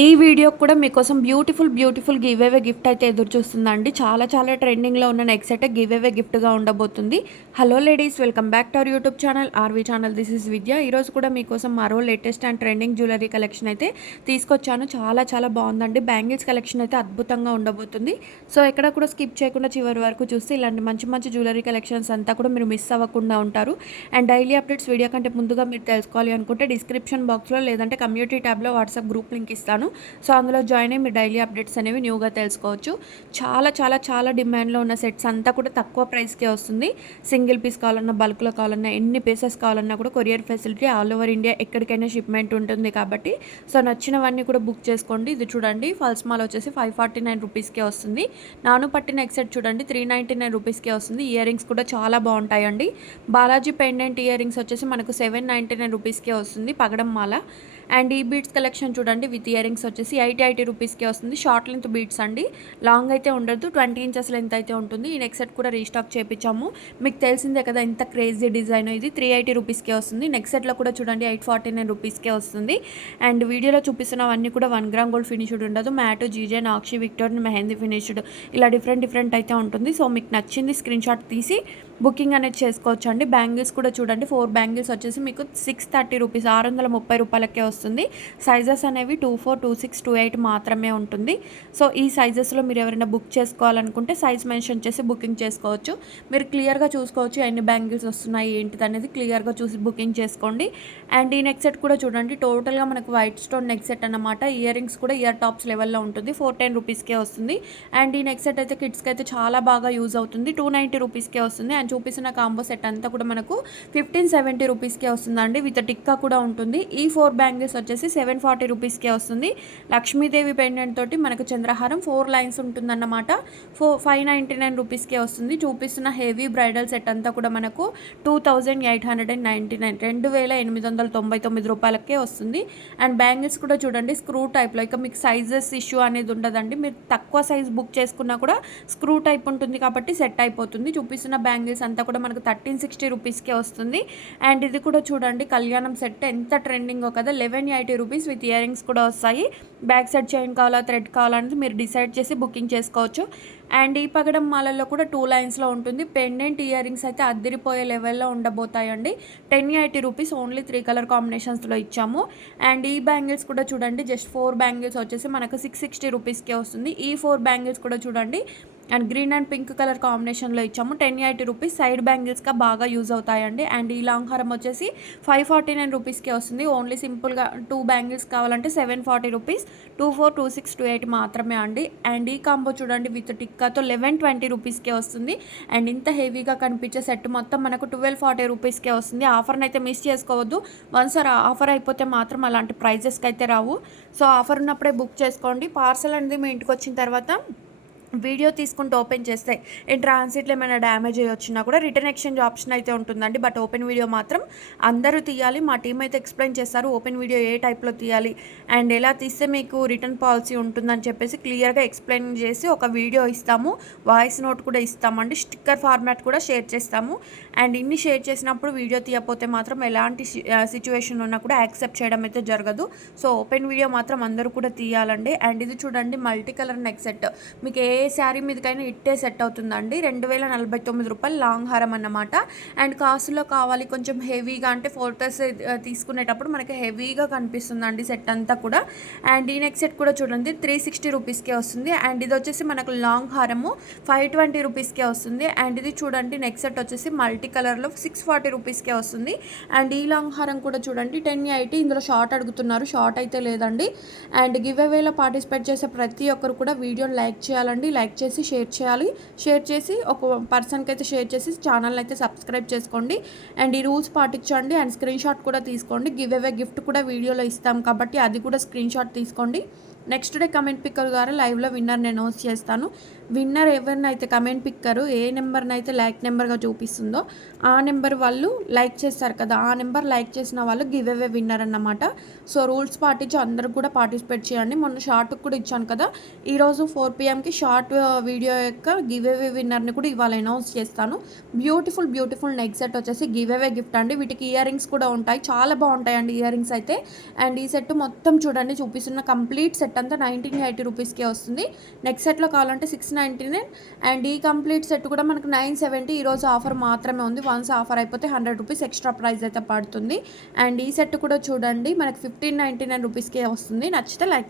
ఈ వీడియో కూడా మీకోసం బ్యూటిఫుల్ గివ్ అవే గిఫ్ట్ అయితే ఎదురు చూస్తుందండి. చాలా ట్రెండింగ్‌లో ఉన్న నెక్ సెట్ గివ్ అవే గిఫ్ట్‌గా ఉండబోతుంది. Hello ladies, welcome back to our YouTube channel RV channel. This is Vidya. ఈరోజు కూడా మీకోసం మరో latest and trending jewellery collection అయితే తీసుకొచ్చాను. చాలా బాగుందండి. బ్యాంగిల్స్ కలెక్షన్ అయితే అద్భుతంగా ఉండబోతుంది. సో ఎక్కడ కూడా స్కిప్ చేయకుండా చివరి వరకు చూస్తే ఇలాంటి మంచి జ్యువెలరీ కలెక్షన్స్ అంతా కూడా మీరు మిస్ అవ్వకుండా ఉంటారు. అండ్ డైలీ అప్డేట్స్ వీడియో కంటే ముందుగా మీరు తెలుసుకోవాలి అనుకుంటే డిస్క్రిప్షన్ బాక్స్‌లో లేదంటే కమ్యూనిటీ ట్యాబ్‌లో వాట్సాప్ గ్రూప్ లింక్ ఇస్తాను. సో అందులో జాయిన్ అయ్యి మీరు డైలీ అప్డేట్స్ అనేవి న్యూగా తెలుసుకోవచ్చు. చాలా డిమాండ్లో ఉన్న సెట్స్ అంతా కూడా తక్కువ ప్రైస్కే వస్తుంది. సింగిల్ పీస్ కావాలన్నా, బల్క్లో కావాలన్నా, ఎన్ని పీసెస్ కావాలన్నా కూడా courier facility all over India ఎక్కడికైనా షిప్మెంట్ ఉంటుంది కాబట్టి సో నచ్చినవన్నీ కూడా బుక్ చేసుకోండి. ఇది చూడండి, ఫల్స్ మాల్ వచ్చేసి 549 రూపీస్కే వస్తుంది. నాను పట్టిన ఎక్సెట్ చూడండి 399 రూపీస్కే వస్తుంది. ఇయర్ రింగ్స్ కూడా చాలా బాగుంటాయండి. బాలాజీ పెండెంట్ ఇయర్ రింగ్స్ వచ్చేసి మనకు 799 రూపీస్కే వస్తుంది, పగడం మాల. అండ్ ఈ బీడ్స్ కలెక్షన్ చూడండి విత్ ఇయర్ రింగ్స్ వచ్చేసి 80 రూపీస్కే వస్తుంది. షార్ట్ లెంత్ బీడ్స్ అండి, లాంగ్ అయితే ఉండదు, 20 ఇంచెస్ లెంత్ అయితే ఉంటుంది. ఈ నెక్ సెట్ కూడా రీస్టాక్ చేయించాము. మీకు తెలిసిందే కదా ఎంత క్రేజీ డిజైన్. ఇది 380 రూపీస్కే వస్తుంది. నెక్ సెట్లో కూడా చూడండి 849 రూపీస్కే వస్తుంది. అండ్ వీడియోలో చూపిస్తున్నవన్నీ కూడా 1 గ్రామ్ గోల్డ్ ఫినిష్డ్ ఉండదు. Mat, GJ, nakshi, Victor, mehndi finished ఇలా డిఫరెంట్ అయితే ఉంటుంది. సో మీకు నచ్చింది స్క్రీన్ షాట్ తీసి బుకింగ్ అనేది చేసుకోవచ్చు అండి. బ్యాంగిల్స్ కూడా చూడండి, 4 బ్యాంగిల్స్ వచ్చేసి మీకు 630 రూపీస్, 630 రూపాయలకే వస్తుంది. సైజెస్ అనేవి 24, 26, 28 మాత్రమే ఉంటుంది. సో ఈ సైజెస్లో మీరు ఎవరైనా బుక్ చేసుకోవాలనుకుంటే సైజ్ మెన్షన్ చేసి బుకింగ్ చేసుకోవచ్చు. మీరు క్లియర్గా చూసుకోవచ్చు ఎన్ని బ్యాంగిల్స్ వస్తున్నాయి ఏంటిది అనేది క్లియర్గా చూసి బుకింగ్ చేసుకోండి. అండ్ ఈ నెక్ సెట్ కూడా చూడండి, టోటల్గా మనకు వైట్ స్టోన్ నెక్ సెట్ అన్నమాట. ఇయర్ రింగ్స్ కూడా ఇయర్ టాప్స్ లెవెల్లో ఉంటుంది. 410 రూపీస్కే వస్తుంది. అండ్ ఈ నెక్ సెట్ అయితే కిడ్స్కి అయితే చాలా బాగా యూజ్ అవుతుంది. 290 రూపీస్కే వస్తుంది. అండ్ చూపిస్తున్న కాంబో సెట్ అంతా కూడా మనకు 1570 రూపీస్కే వస్తుందండి. విత్ టిక్కా కూడా ఉంటుంది. ఈ 4 బ్యాంగిల్స్ వచ్చేసి 740 రూపీస్కే వస్తుంది. లక్ష్మీదేవి పెండెంట్ తోటి మనకు చంద్రహారం 4 లైన్స్ ఉంటుందన్నమాట. 599 రూపీస్కే వస్తుంది. చూపిస్తున్న హెవీ బ్రైడల్ సెట్ అంతా కూడా మనకు 2899, 2899 రూపాయలకే వస్తుంది. అండ్ బ్యాంగిల్స్ కూడా చూడండి స్క్రూ టైప్లో. ఇక మీకు సైజెస్ ఇష్యూ అనేది ఉండదండి. మీరు తక్కువ సైజ్ బుక్ చేసుకున్నా కూడా స్క్రూ టైప్ ఉంటుంది కాబట్టి సెట్ అయిపోతుంది. చూపిస్తున్న బ్యాంగిల్స్ అంతా కూడా మనకు 1360 రూపీస్కే వస్తుంది. అండ్ ఇది కూడా చూడండి కళ్యాణం సెట్ ఎంత ట్రెండింగో కదా, 1180 రూపీస్ విత్ ఇయర్ రింగ్స్ కూడా వస్తాయి. బ్యాక్ సైడ్ చైన్ కావాలా, థ్రెడ్ కావాలనేది మీరు డిసైడ్ చేసి బుకింగ్ చేసుకోవచ్చు. అండ్ ఈ పగడం మాలల్లో కూడా 2 లైన్స్లో ఉంటుంది. పెండెంట్ ఇయర్ రింగ్స్ అయితే అద్దరిపోయే లెవెల్లో ఉండబోతాయండి. 1080 రూపీస్ ఓన్లీ 3 కలర్ కాంబినేషన్స్లో ఇచ్చాము. అండ్ ఈ బ్యాంగిల్స్ కూడా చూడండి, జస్ట్ 4 బ్యాంగిల్స్ వచ్చేసి మనకు 660 రూపీస్కే వస్తుంది. ఈ 4 బ్యాంగిల్స్ కూడా చూడండి and green and pink colour కాంబినేషన్లో ఇచ్చాము. 1080 రూపీస్. సైడ్ బ్యాంగిల్స్గా బాగా యూజ్ అవుతాయండి. అండ్ ఈ లాంగ్ హారం వచ్చేసి 549 రూపీస్కే వస్తుంది. ఓన్లీ సింపుల్గా 2 బ్యాంగిల్స్ కావాలంటే 740 రూపీస్, 24, 26, 28 మాత్రమే అండి. అండ్ ఈ కాంబో చూడండి విత్ టిక్కాతో 1120 రూపీస్కే వస్తుంది. అండ్ ఇంత హెవీగా కనిపించే సెట్ మొత్తం మనకు 1240 రూపీస్కే వస్తుంది. ఆఫర్ని అయితే మిస్ చేసుకోవద్దు. వన్స్ ఆఫర్ అయిపోతే మాత్రం అలాంటి ప్రైజెస్కి అయితే రావు. సో ఆఫర్ ఉన్నప్పుడే బుక్ చేసుకోండి. పార్సల్ అనేది మీ ఇంటికి వచ్చిన తర్వాత వీడియో తీసుకుంటూ ఓపెన్ చేస్తే ట్రాన్సిట్లో ఏమైనా డ్యామేజ్ అయ్యి వచ్చినా కూడా రిటర్న్ ఎక్స్చేంజ్ ఆప్షన్ అయితే ఉంటుందండి. బట్ ఓపెన్ వీడియో మాత్రం అందరూ తీయాలి. మా టీం అయితే ఎక్స్ప్లెయిన్ చేస్తారు ఓపెన్ వీడియో ఏ టైప్లో తీయాలి అండ్ ఎలా తీస్తే మీకు రిటర్న్ పాలసీ ఉంటుందని చెప్పేసి క్లియర్గా ఎక్స్ప్లెయిన్ చేసి ఒక వీడియో ఇస్తాము. వాయిస్ నోట్ కూడా ఇస్తామండి. స్టిక్కర్ ఫార్మాట్ కూడా షేర్ చేస్తాము. అండ్ ఇన్ని షేర్ చేసినప్పుడు వీడియో తీయకపోతే మాత్రం ఎలాంటి సిచ్యువేషన్ ఉన్నా కూడా యాక్సెప్ట్ చేయడం అయితే జరగదు. సో ఓపెన్ వీడియో మాత్రం అందరూ కూడా తీయాలండి. అండ్ ఇది చూడండి మల్టీ కలర్ నెక్ సెట్. మీకు ఏ శారీ మీదకైనా ఇట్టే సెట్ అవుతుందండి. 2049 రూపాయలు లాంగ్ హారం అన్నమాట. అండ్ కాస్ట్లో కావాలి కొంచెం హెవీగా అంటే ఫోటోస్ తీసుకునేటప్పుడు మనకి హెవీగా కనిపిస్తుందండి సెట్ అంతా కూడా. అండ్ ఈ నెక్ సెట్ కూడా చూడండి 360 రూపీస్కే వస్తుంది. అండ్ ఇది వచ్చేసి మనకు లాంగ్ హారము 520 రూపీస్కే వస్తుంది. అండ్ ఇది చూడండి నెక్ సెట్ వచ్చేసి మల్టీ కలర్లో 640 రూపీస్కే వస్తుంది. అండ్ ఈ లాంగ్ హారం కూడా చూడండి 1080. ఇందులో షార్ట్ అడుగుతున్నారు, షార్ట్ అయితే లేదండి. అండ్ గివ్ అవేలో పార్టిసిపేట్ చేసే ప్రతి ఒక్కరు కూడా వీడియోని లైక్ చేయాలండి. లైక్ చేసి షేర్ చేయాలి. షేర్ చేసి ఒక పర్సన్కి అయితే షేర్ చేసి ఛానల్ని అయితే సబ్స్క్రైబ్ చేసుకోండి. అండ్ ఈ రూల్స్ పాటించండి. అండ్ స్క్రీన్ షాట్ కూడా తీసుకోండి. గివ్ అవే గిఫ్ట్ కూడా వీడియోలో ఇస్తాం కాబట్టి అది కూడా స్క్రీన్ షాట్ తీసుకోండి. నెక్స్ట్ డే కమెంట్ పిక్కర్ ద్వారా లైవ్లో విన్నర్ని అనౌన్స్ చేస్తాను. విన్నర్ ఎవరినైతే కమెంట్ పిక్కరు ఏ నెంబర్ని అయితే లైక్ నెంబర్గా చూపిస్తుందో ఆ నెంబర్ వాళ్ళు లైక్ చేస్తారు కదా, ఆ నెంబర్ లైక్ చేసిన వాళ్ళు గివ్ అవే విన్నర్ అన్నమాట. సో రూల్స్ పాటించి అందరూ కూడా పార్టిసిపేట్ చేయండి. మొన్న షార్ట్కి కూడా ఇచ్చాను కదా, ఈరోజు 4 PM షార్ట్ షార్ట్ వీడియో యొక్క గివ్ అవే విన్నర్ని కూడా ఇవాళ అనౌన్స్ చేస్తాను. బ్యూటిఫుల్ నెక్ సెట్ వచ్చేసి గివ్ అవే గిఫ్ట్ అండి. వీటికి ఇయర్ రింగ్స్ కూడా ఉంటాయి, చాలా బాగుంటాయండి ఇయర్ రింగ్స్ అయితే. అండ్ ఈ సెట్ మొత్తం చూడండి, చూపిస్తున్న కంప్లీట్ సెట్ అంతా 1980 రూపీస్కే వస్తుంది. నెక్స్ట్ సెట్లో కావాలంటే 699. అండ్ ఈ కంప్లీట్ సెట్ కూడా మనకు 970. ఈరోజు ఆఫర్ మాత్రమే ఉంది. వన్స్ ఆఫర్ అయిపోతే 100 రూపీస్ ఎక్స్ట్రా ప్రైస్ అయితే పడుతుంది. అండ్ ఈ సెట్ కూడా చూడండి మనకు 1599 రూపీస్కే వస్తుంది. నచ్చితే లైక్